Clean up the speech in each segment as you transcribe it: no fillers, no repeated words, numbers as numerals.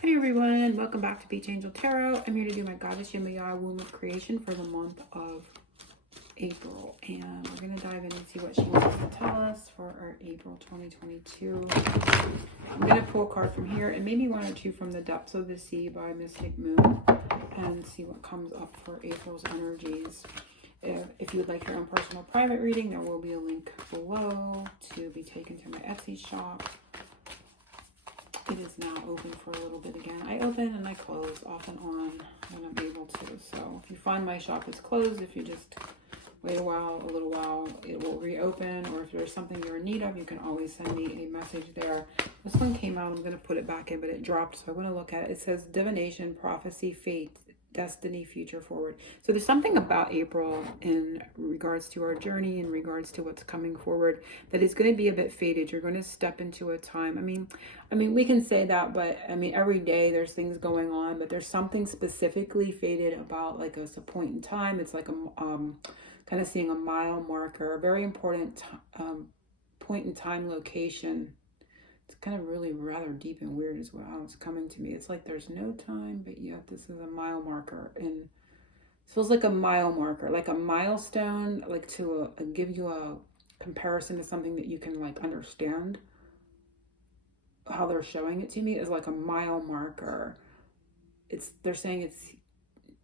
Hey everyone, welcome back to Beach Angel Tarot. I'm here to do my Goddess Yemaya womb of creation for the month of April. And we're going to dive in and see what she wants to tell us for our April 2022. I'm going to pull a card from here and maybe one or two from the Depths of the Sea by Mystic Moon and see what comes up for April's energies. If you would like your own personal private reading, there will be a link below to be taken to my Etsy shop. It is now open for a little bit again. I open and I close off and on when I'm able to. So if you find my shop is closed, if you just wait a little while, it will reopen. Or if there's something you're in need of, you can always send me a message there. This one came out. I'm going to put it back in, but it dropped. So I want to look at it. It says divination, prophecy, fate, destiny, future, forward. So there's something about April in regards to our journey, in regards to what's coming forward, that is going to be a bit fated. You're going to step into a time. I mean, we can say that, but I mean, every day there's things going on, but there's something specifically fated about like a point in time. It's like a kind of seeing a mile marker, a very important point in time location. It's kind of really rather deep and weird as well. It's coming to me. It's like there's no time, but yet this is a mile marker. And it feels like a mile marker, like a milestone, like to give you a comparison to something that you can like understand. How they're showing it to me is like a mile marker. They're saying it's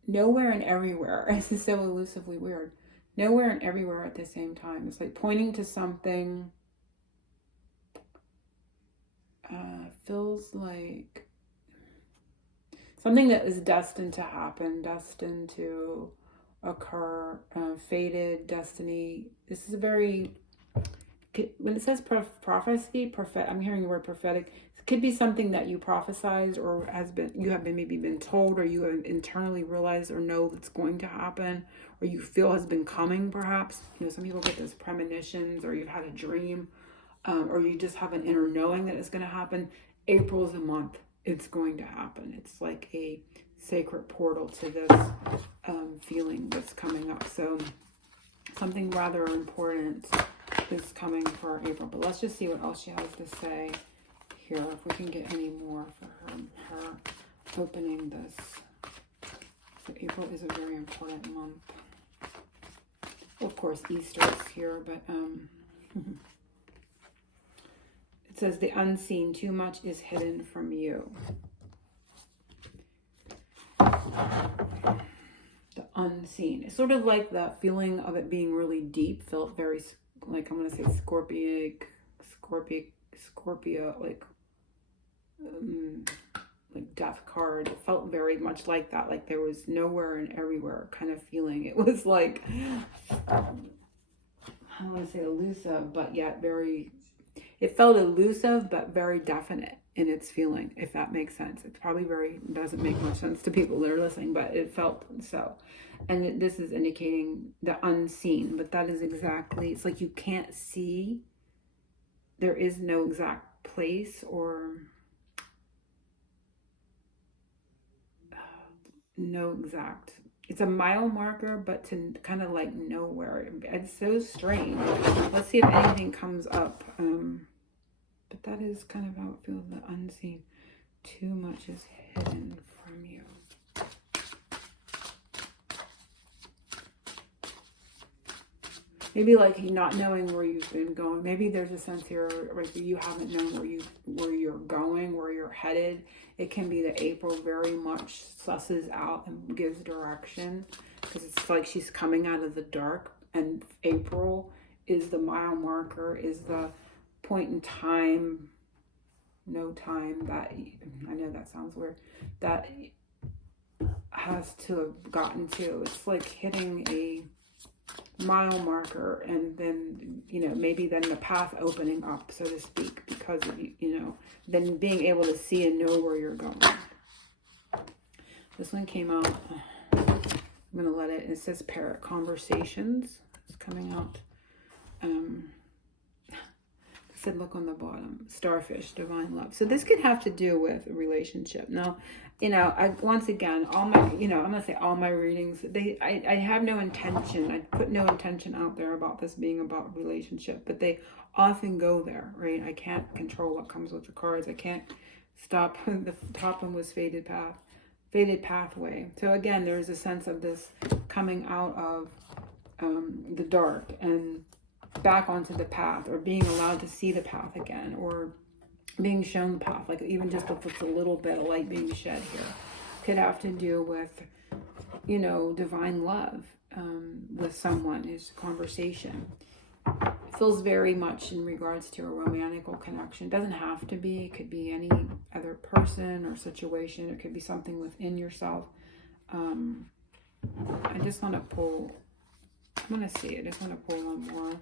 nowhere and everywhere. This is so elusively weird. Nowhere and everywhere at the same time. It's like pointing to something. Feels like something that is destined to happen, destined to occur, fated, destiny. This is a very, when it says prophecy, I'm hearing the word prophetic. It could be something that you prophesized or you have maybe been told, or you have internally realized or know that's going to happen, or you feel has been coming perhaps. You know, some people get those premonitions, or you've had a dream. Or you just have an inner knowing that it's going to happen. April is a month. It's going to happen. It's like a sacred portal to this feeling that's coming up. So something rather important is coming for April. But let's just see what else she has to say here. If we can get any more for her opening this. So April is a very important month. Of course, Easter is here, but it says the unseen, too much is hidden from you. The unseen. It's sort of like the feeling of it being really deep. Felt very, like I'm going to say Scorpio, like death card. It felt very much like that. Like there was nowhere and everywhere kind of feeling. It was like, I don't want to say elusive, but yet very... It felt elusive, but very definite in its feeling, if that makes sense. It's probably doesn't make much sense to people that are listening, but it felt so. And this is indicating the unseen, but that is exactly, it's like you can't see. There is no exact place or no exact. It's a mile marker, but to kind of like nowhere. It's so strange. Let's see if anything comes up. But that is kind of how it feels, the unseen. Too much is hidden from you. Maybe like not knowing where you've been going. Maybe there's a sense here like you haven't known where you're going, where you're headed. It can be that April very much susses out and gives direction, because it's like she's coming out of the dark, and April is the mile marker, is the point in time, no time, that, I know that sounds weird, that has to have gotten to. It's like hitting a mile marker, and then, you know, maybe then the path opening up, so to speak, because of, you know, then being able to see and know where you're going. This one came out, I'm going to let it, it says Parrot Conversations. It's coming out. Said look on the bottom, starfish, divine love. So this could have to do with a relationship. Now, you know, once again, all my, you know, I'm gonna say all my readings, I have no intention, I put no intention out there about this being about relationship, but they often go there, right? I can't control what comes with the cards. I can't Stop. The top one was faded pathway. So again, there's a sense of this coming out of the dark and back onto the path, or being allowed to see the path again, or being shown the path, like even just if it's a little bit of light being shed here. Could have to do with, you know, divine love with someone, is conversation. It feels very much in regards to a romantic connection. It doesn't have to be. It could be any other person or situation. It could be something within yourself. I just want to pull, I want to see. I just want to pull one more,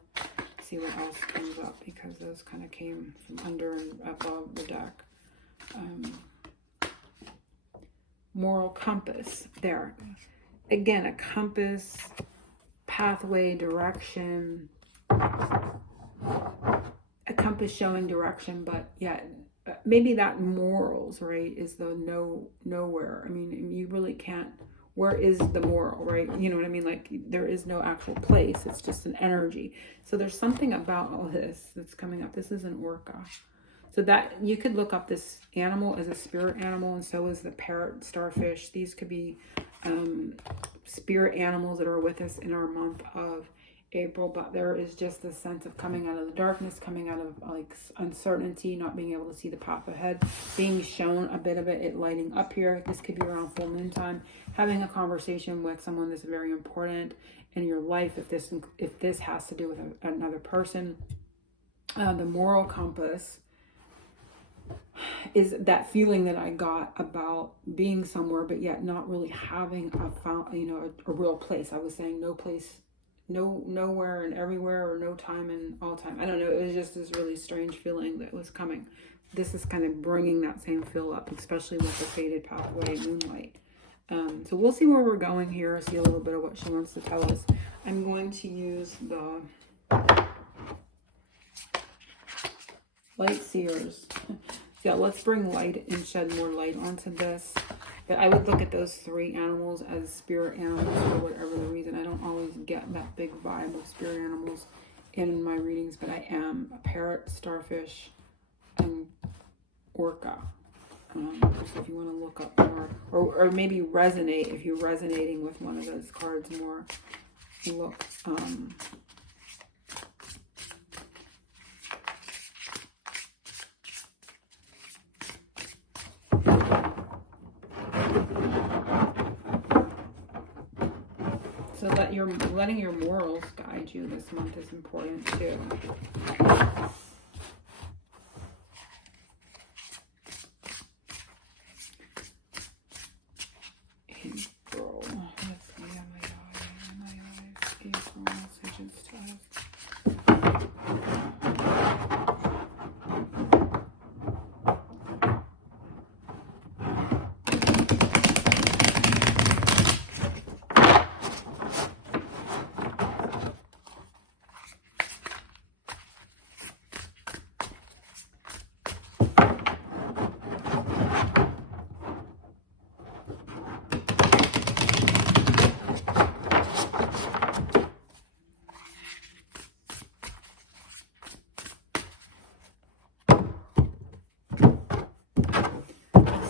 see what else comes up, because those kind of came from under and above the deck. Moral compass. There. Again, a compass, pathway, direction. A compass showing direction, but yet maybe that morals, right, is the nowhere. I mean, you really can't, where is the moral, right? You know what I mean? Like, there is no actual place. It's just an energy. So there's something about all this that's coming up. This is an orca. So that you could look up this animal as a spirit animal, and so is the parrot, starfish. These could be spirit animals that are with us in our month of April. But there is just this sense of coming out of the darkness, coming out of like uncertainty, not being able to see the path ahead, being shown a bit of it lighting up here. This could be around full moon time, having a conversation with someone that's very important in your life, if this has to do with another person. The moral compass is that feeling that I got about being somewhere, but yet not really having a real place. I was saying no place, nowhere and everywhere, or no time and all time. I don't know. It was just this really strange feeling that was coming. This is kind of bringing that same feel up, especially with the faded pathway, moonlight. So we'll see where we're going here. See a little bit of what she wants to tell us. I'm going to use the Light Seers. Yeah, let's bring light and shed more light onto this. But I would look at those three animals as spirit animals for whatever the reason. I don't always get that big vibe of spirit animals in my readings, but I am a parrot, starfish, and orca. So if you want to look up more, or maybe resonate, if you're resonating with one of those cards more, look. So that you're letting your morals guide you this month is important too. April. Let's see. Yemaya. April messages to us.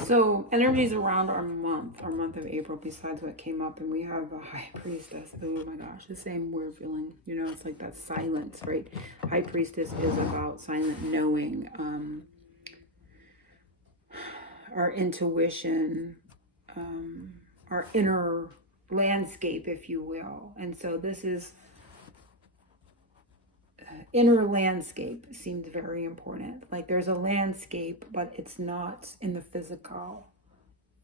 So energies around our month of April, besides what came up, and we have a High Priestess. Oh my gosh, the same weird feeling. You know, it's like that silence, right? High Priestess is about silent knowing, our intuition, our inner landscape, if you will. And so this is inner landscape seemed very important. Like there's a landscape, but it's not in the physical.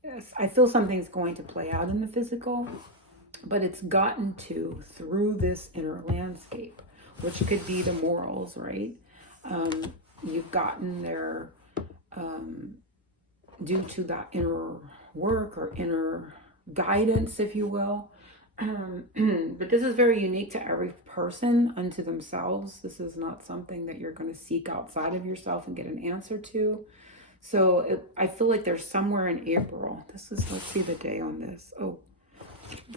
Yes, I feel something's going to play out in the physical, but it's gotten to through this inner landscape, which could be the morals, right? You've gotten there due to that inner work or inner guidance, if you will. But this is very unique to every person unto themselves. This is not something that you're going to seek outside of yourself and get an answer to. So I feel like there's somewhere in April. This is, let's see the day on this. Oh,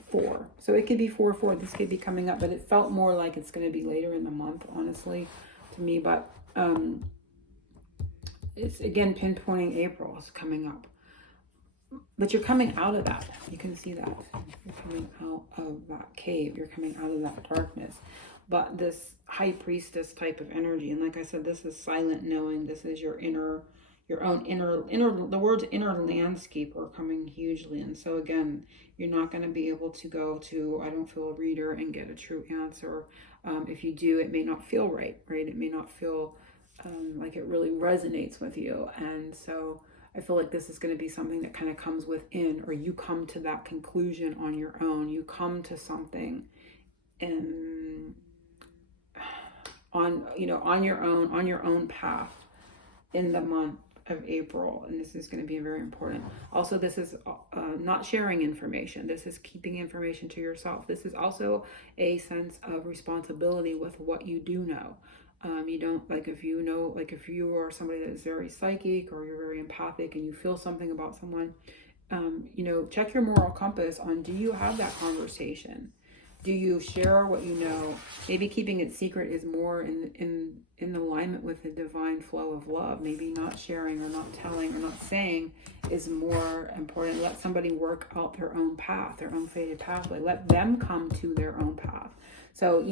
4. So it could be 4/4. This could be coming up, but it felt more like it's going to be later in the month, honestly, to me. But it's again pinpointing April is coming up. But you're coming out of that. You can see that. You're coming out of that cave. You're coming out of that darkness. But this high priestess type of energy, and like I said, this is silent knowing. This is your inner, your own inner, the words inner landscape are coming hugely. And so again, you're not going to be able to go to, I don't feel a reader and get a true answer. If you do, it may not feel right? It may not feel like it really resonates with you. And so I feel like this is going to be something that kind of comes within, or you come to that conclusion on your own. You come to something and on your own path in the month of April. And this is going to be very important. Also, this is not sharing information. This is keeping information to yourself. This is also a sense of responsibility with what you do know. You don't, like if you know, like if you are somebody that is very psychic or you're very empathic and you feel something about someone, check your moral compass on, do you have that conversation? Do you share what you know? Maybe keeping it secret is more in alignment with the divine flow of love. Maybe not sharing or not telling or not saying is more important. Let somebody work out their own path, their own fated pathway. Let them come to their own path. So,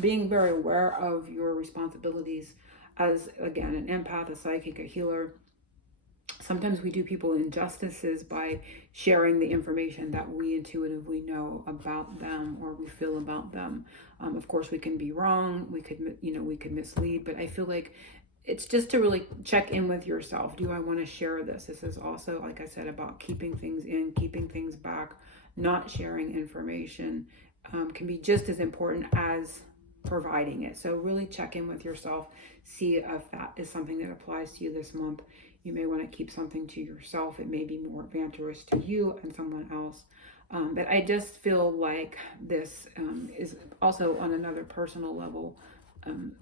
being very aware of your responsibilities as, again, an empath, a psychic, a healer. Sometimes we do people injustices by sharing the information that we intuitively know about them or we feel about them. Of course, we can be wrong. We could mislead. But I feel like it's just to really check in with yourself. Do I want to share this? This is also, like I said, about keeping things in, keeping things back, not sharing information. Can be just as important as providing it. So really check in with yourself, see if that is something that applies to you this month. You may want to keep something to yourself. It may be more advantageous to you and someone else. But I just feel like this is also on another personal level,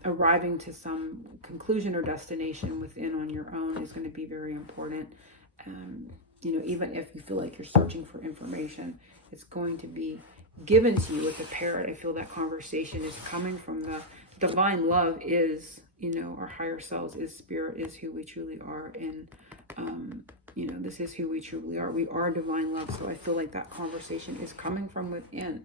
arriving to some conclusion or destination within on your own is going to be very important. Even if you feel like you're searching for information, it's going to be given to you with the parrot. I feel that conversation is coming from the divine love is, our higher selves, is spirit, is who we truly are. And, this is who we truly are. We are divine love. So I feel like that conversation is coming from within,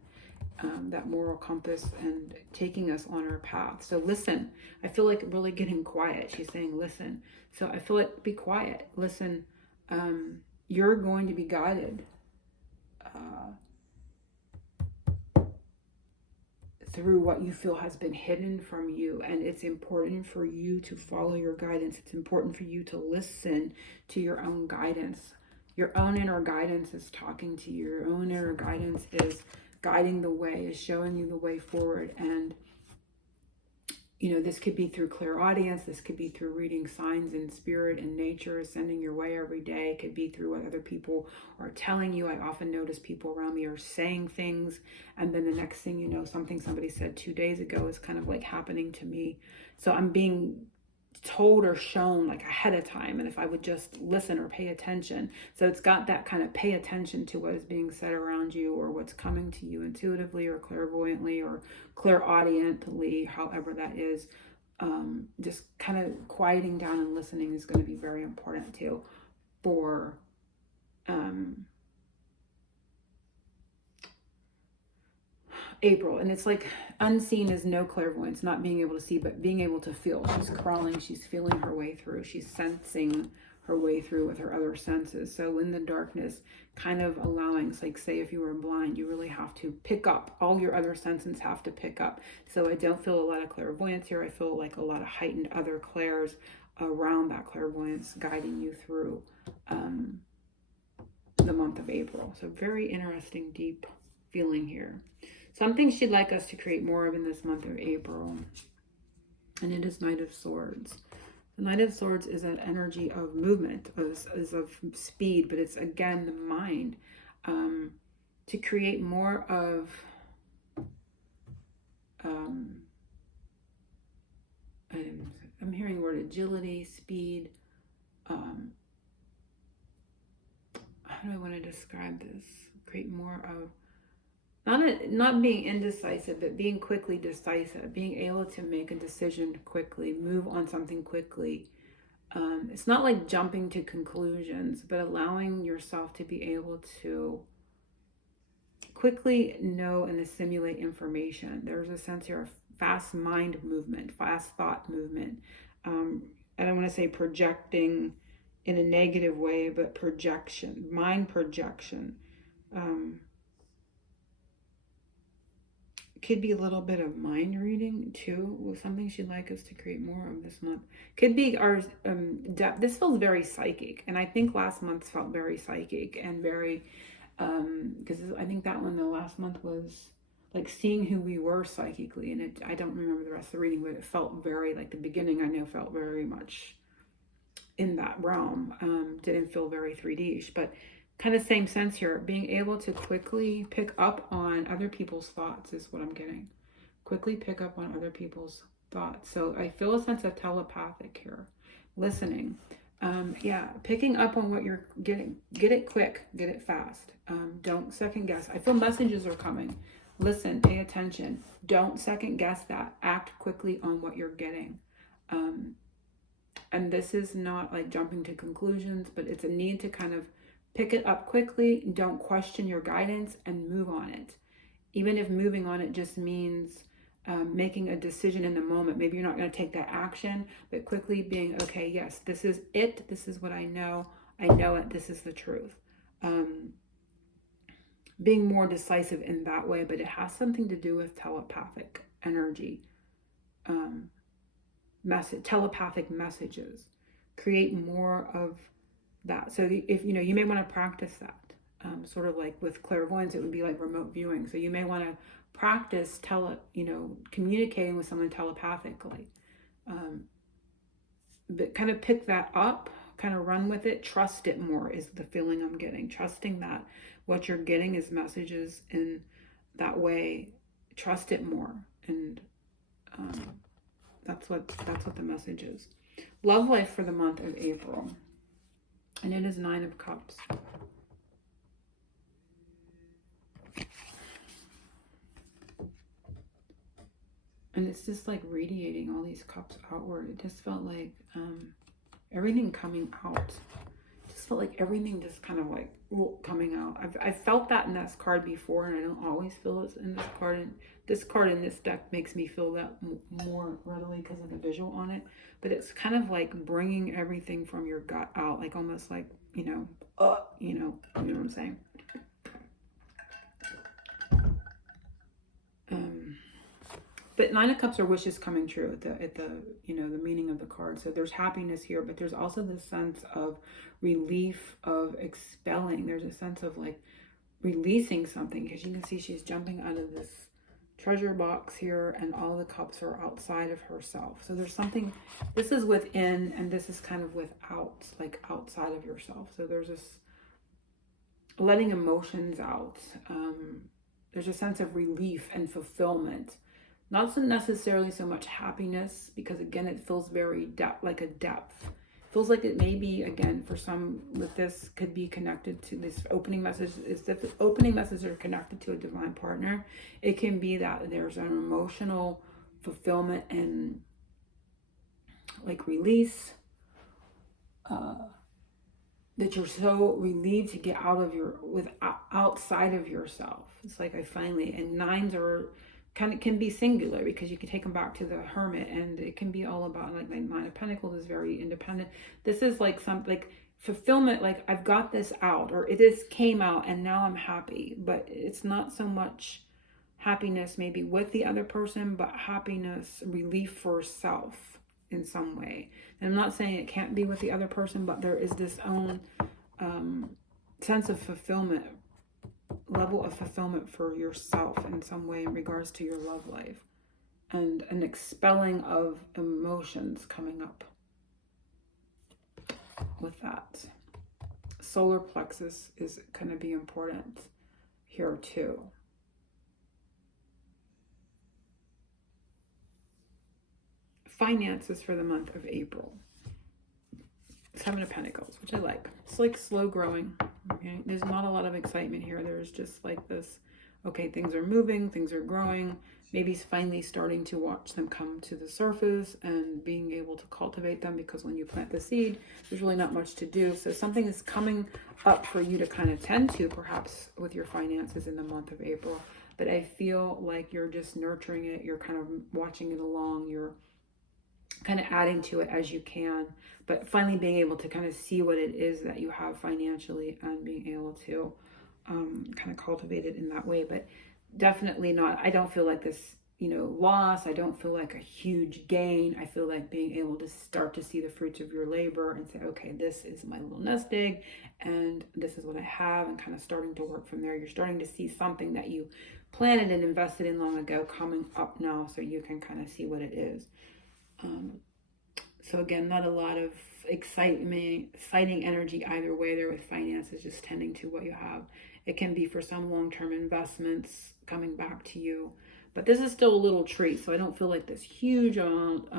that moral compass and taking us on our path. So listen, I feel like really getting quiet. She's saying, listen. So I feel like be quiet. Listen, you're going to be guided through what you feel has been hidden from you. And it's important for you to follow your guidance. It's important for you to listen to your own guidance. Your own inner guidance is talking to you. Your own inner guidance is guiding the way, is showing you the way forward. And this could be through clairaudience. This could be through reading signs in spirit and nature, sending your way every day. It could be through what other people are telling you. I often notice people around me are saying things, and then the next thing you know, something somebody said 2 days ago is kind of like happening to me. So I'm being told or shown like ahead of time, and if I would just listen or pay attention. So it's got that kind of pay attention to what is being said around you or what's coming to you intuitively or clairvoyantly or clairaudiently, however that is. Just kind of quieting down and listening is going to be very important too for April. And it's like unseen is no clairvoyance, not being able to see, but being able to feel. She's crawling, she's feeling her way through, she's sensing her way through with her other senses. So in the darkness, kind of allowing, it's like, say if you were blind, you really have to pick up, all your other senses have to pick up. So I don't feel a lot of clairvoyance here. I feel like a lot of heightened other clairs around that clairvoyance guiding you through the month of April. So very interesting, deep feeling here. Something she'd like us to create more of in this month of April. And it is Knight of Swords. The Knight of Swords is an energy of movement, is of speed, but it's again the mind. To create more of I'm hearing the word agility, speed. How do I want to describe this? Create more of not being indecisive, but being quickly decisive, being able to make a decision quickly, move on something quickly, It's not like jumping to conclusions, but allowing yourself to be able to quickly know and assimilate information. There's a sense here of fast mind movement, fast thought movement. I don't want to say projecting in a negative way, but projection, mind projection. Could be a little bit of mind reading too, with something she'd like us to create more of this month. Could be our depth. This feels very psychic, and I think last month felt very psychic and very because I think that one the last month was like seeing who we were psychically, and I don't remember the rest of the reading, but it felt very like the beginning. I know felt very much in that realm. Didn't feel very 3D-ish, but kind of same sense here. Being able to quickly pick up on other people's thoughts is what I'm getting. Quickly pick up on other people's thoughts. So I feel a sense of telepathic here. Listening. Yeah, picking up on what you're getting. Get it quick. Get it fast. Don't second guess. I feel messages are coming. Listen. Pay attention. Don't second guess that. Act quickly on what you're getting. And this is not like jumping to conclusions, but it's a need to kind of pick it up quickly. Don't question your guidance and move on it. Even if moving on it just means making a decision in the moment. Maybe you're not going to take that action, but quickly being, okay, yes, this is it. This is what I know. I know it. This is the truth. Being more decisive in that way, but it has something to do with telepathic energy. Telepathic messages. Create more of that. So if you may want to practice that, sort of like with clairvoyance, it would be like remote viewing. So you may want to practice communicating with someone telepathically, but kind of pick that up, kind of run with it, trust it more is the feeling I'm getting. Trusting that what you're getting is messages in that way. Trust it more, and that's what the message is. Love life for the month of April. And it is 9 of Cups. And it's just like radiating all these cups outward. It just felt like everything coming out. It just felt like everything just kind of like coming out. I've felt that in this card before, and I don't always feel it in this card. And this card in this deck makes me feel that more readily because of the visual on it. But it's kind of like bringing everything from your gut out, like almost like, you know what I'm saying? But 9 of Cups are wishes coming true at the the meaning of the card. So there's happiness here, but there's also this sense of relief, of expelling. There's a sense of like releasing something, because you can see she's jumping out of this treasure box here, and all the cups are outside of herself. So there's something, this is within, and this is kind of without, like outside of yourself. So there's this letting emotions out. There's a sense of relief and fulfillment. Not so necessarily so much happiness, because again, it feels very like a depth. Feels like it may be, again, for some with this, could be connected to this opening message. Is that the opening messages are connected to a divine partner. It can be that there's an emotional fulfillment and like release, that you're so relieved to get out of outside of yourself. It's like and 9s are can be singular, because you can take them back to the Hermit, and it can be all about like 9 of Pentacles is very independent. This is like some like fulfillment, like I've got this out, or this came out and now I'm happy. But it's not so much happiness maybe with the other person, but happiness, relief for self in some way. And I'm not saying it can't be with the other person, but there is this own sense of fulfillment, level of fulfillment for yourself in some way in regards to your love life, and an expelling of emotions coming up with that. Solar plexus is going to be important here too. Finances for the month of April. 7 of Pentacles, which I like. It's like slow growing. Okay, there's not a lot of excitement here. There's just like this, okay, things are moving, things are growing. Maybe finally starting to watch them come to the surface and being able to cultivate them, because when you plant the seed, there's really not much to do. So something is coming up for you to kind of tend to, perhaps with your finances in the month of April. But I feel like you're just nurturing it. You're kind of watching it along. You're kind of adding to it as you can, but finally being able to kind of see what it is that you have financially and being able to kind of cultivate it in that way. But definitely not, I don't feel like this, loss. I don't feel like a huge gain. I feel like being able to start to see the fruits of your labor and say, okay, this is my little nest egg and this is what I have, and kind of starting to work from there. You're starting to see something that you planted and invested in long ago coming up now, so you can kind of see what it is. So again, not a lot of exciting energy either way there with finances, just tending to what you have. It can be for some long-term investments coming back to you, but this is still a little tree, so I don't feel like this huge amount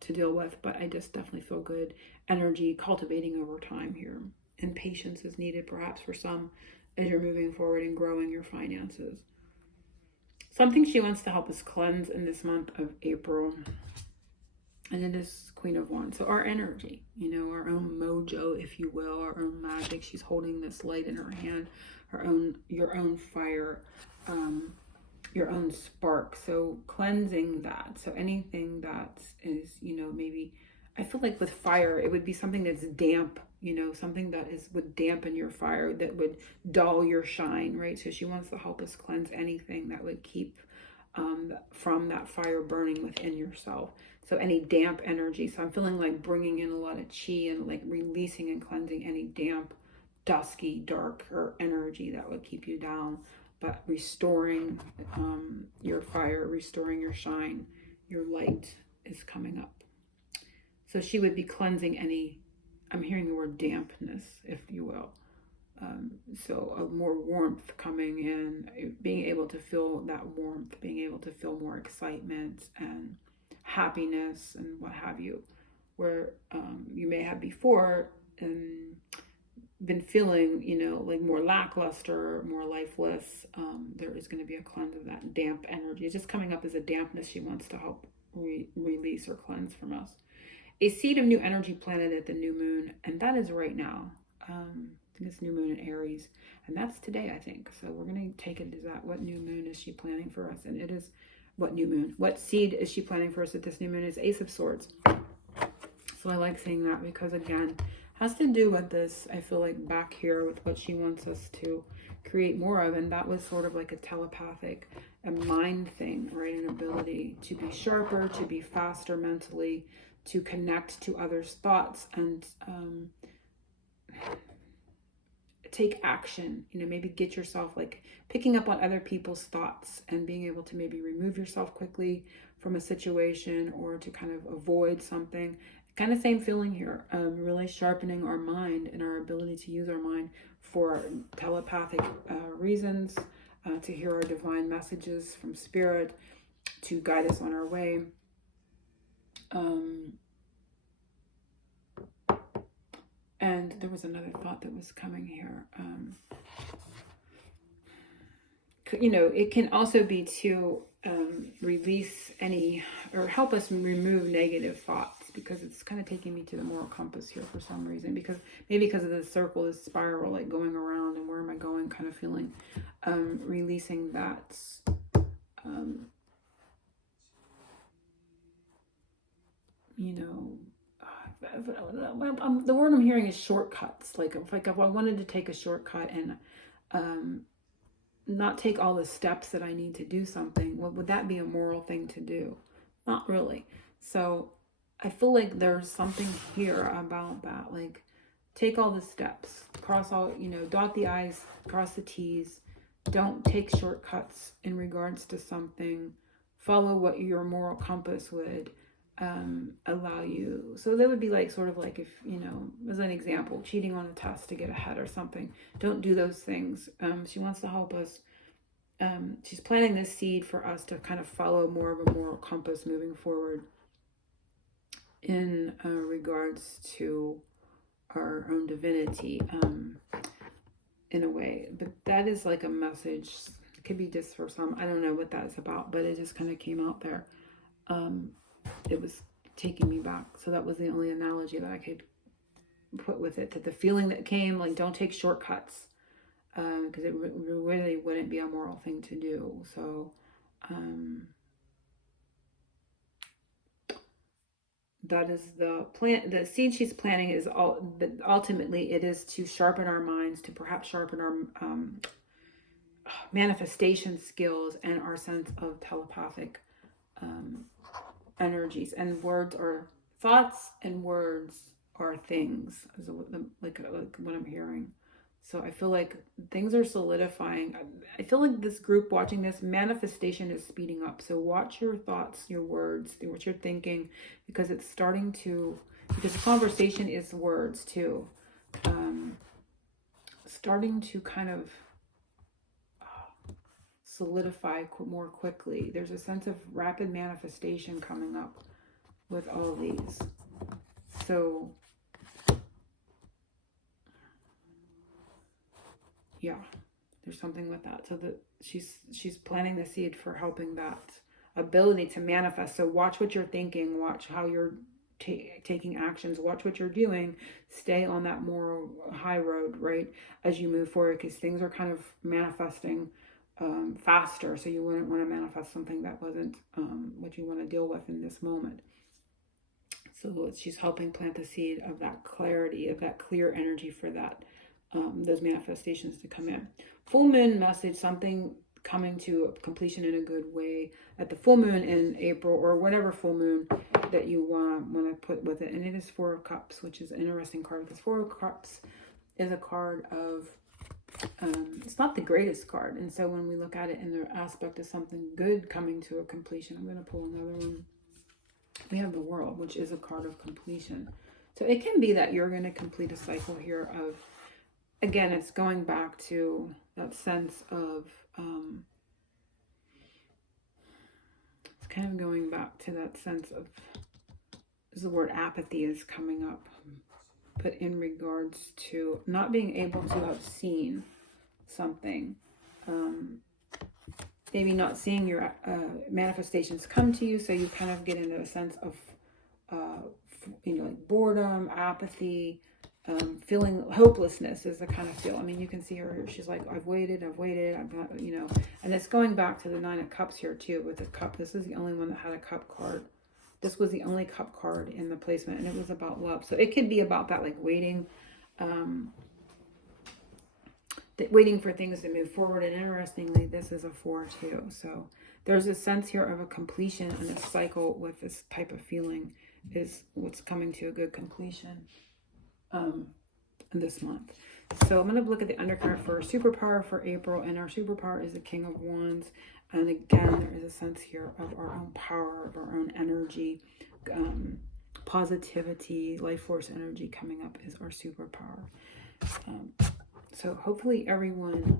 to deal with, but I just definitely feel good energy cultivating over time here. And patience is needed perhaps for some as you're moving forward and growing your finances. Something she wants to help us cleanse in this month of April, and it is Queen of Wands. So our energy, our own mojo, if you will, our own magic. She's holding this light in her hand, your own fire, your own spark. So cleansing that. So anything that is, maybe, I feel like with fire, it would be something that's damp, something that would dampen your fire, that would dull your shine, right? So she wants to help us cleanse anything that would keep from that fire burning within yourself. So any damp energy. So I'm feeling like bringing in a lot of chi and like releasing and cleansing any damp, dusky, dark or energy that would keep you down, but restoring your fire, restoring your shine, your light is coming up. So she would be cleansing any, I'm hearing the word dampness, if you will. So a more warmth coming in, being able to feel that warmth, being able to feel more excitement and happiness and what have you, where you may have before been feeling, like more lackluster, more lifeless. There is going to be a cleanse of that damp energy. It's just coming up as a dampness she wants to help release or cleanse from us. A seed of new energy planted at the new moon, and that is right now. I think it's new moon in Aries, and that's today, I think. So we're going to take it as that. What new moon is she planning for us? And it is, what new moon? What seed is she planning for us at this new moon? Is Ace of Swords. So I like saying that because, again, has to do with this, I feel like, back here with what she wants us to create more of. And that was sort of like a telepathic, a mind thing, right? An ability to be sharper, to be faster mentally, to connect to others' thoughts, and take action, maybe get yourself like picking up on other people's thoughts and being able to maybe remove yourself quickly from a situation or to kind of avoid something. Kind of same feeling here, really sharpening our mind and our ability to use our mind for telepathic reasons, to hear our divine messages from spirit, to guide us on our way. And there was another thought that was coming here. It can also be to release any, or help us remove negative thoughts, because it's kind of taking me to the moral compass here for some reason, because maybe because of the circle, this spiral, like going around and where am I going kind of feeling, releasing that, the word I'm hearing is shortcuts. Like if I wanted to take a shortcut and not take all the steps that I need to do something, would that be a moral thing to do? Not really. So I feel like there's something here about that. Like, take all the steps, cross all, dot the I's, cross the T's. Don't take shortcuts in regards to something. Follow what your moral compass would allow you. So that would be like, sort of like if, as an example, cheating on a test to get ahead or something. Don't do those things. She wants to help us. She's planting this seed for us to kind of follow more of a moral compass moving forward in regards to our own divinity, in a way. But that is like a message. could be just for some. I don't know what that's about, but it just kind of came out there. It was taking me back. So that was the only analogy that I could put with it, to the feeling that came, like, don't take shortcuts, because it really wouldn't be a moral thing to do. So that is the plant. The seed she's planting is ultimately it is to sharpen our minds, to perhaps sharpen our manifestation skills and our sense of telepathic energies. And words are thoughts, and words are things, is like what I'm hearing. So I feel like things are solidifying. I feel like this group watching this, manifestation is speeding up. So watch your thoughts, your words, what you're thinking, because it's starting to, because conversation is words too. Starting to kind of solidify more quickly. There's a sense of rapid manifestation coming up with all these. So yeah, there's something with that. So that she's planting the seed for helping that ability to manifest. So watch what you're thinking, watch how you're taking actions, watch what you're doing, stay on that more high road, right, as you move forward, because things are kind of manifesting faster. So you wouldn't want to manifest something that wasn't what you want to deal with in this moment. So she's helping plant the seed of that clarity, of that clear energy for that, those manifestations to come in. Full moon message, something coming to completion in a good way at the full moon in April, or whatever full moon that you want to put with it. And it is Four of Cups, which is an interesting card, because Four of Cups is a card of, it's not the greatest card. And so when we look at it in the aspect of something good coming to a completion, I'm going to pull another one. We have the World, which is a card of completion. So it can be that you're going to complete a cycle here of, again, it's going back to that sense of, it's kind of going back to that sense of, the word apathy is coming up, but in regards to not being able to have seen something, maybe not seeing your manifestations come to you, so you kind of get into a sense of, like boredom, apathy, feeling hopelessness is the kind of feel. I mean, you can see her, she's like, I've waited, I'm not, and it's going back to the Nine of Cups here too, with the cup. This is the only one that had a cup card. This was the only cup card in the placement, and it was about love. So it could be about that, like waiting, waiting for things to move forward. And interestingly, this is a 4 too. So there's a sense here of a completion, and a cycle with this type of feeling is what's coming to a good completion this month. So I'm going to look at the undercurrent for Superpower for April, and our Superpower is the King of Wands. And again, there is a sense here of our own power, of our own energy, positivity, life force energy coming up is our superpower. So hopefully everyone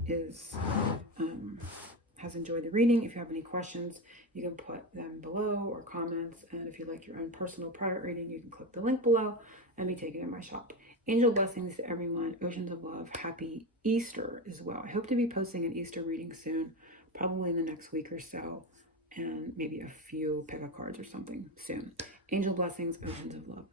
has enjoyed the reading. If you have any questions, you can put them below, or comments. And if you like your own personal private reading, you can click the link below and be taken in my shop. Angel blessings to everyone. Oceans of love. Happy Easter as well. I hope to be posting an Easter reading soon, probably in the next week or so, and maybe a few pick-a cards or something soon. Angel blessings. Oceans of love.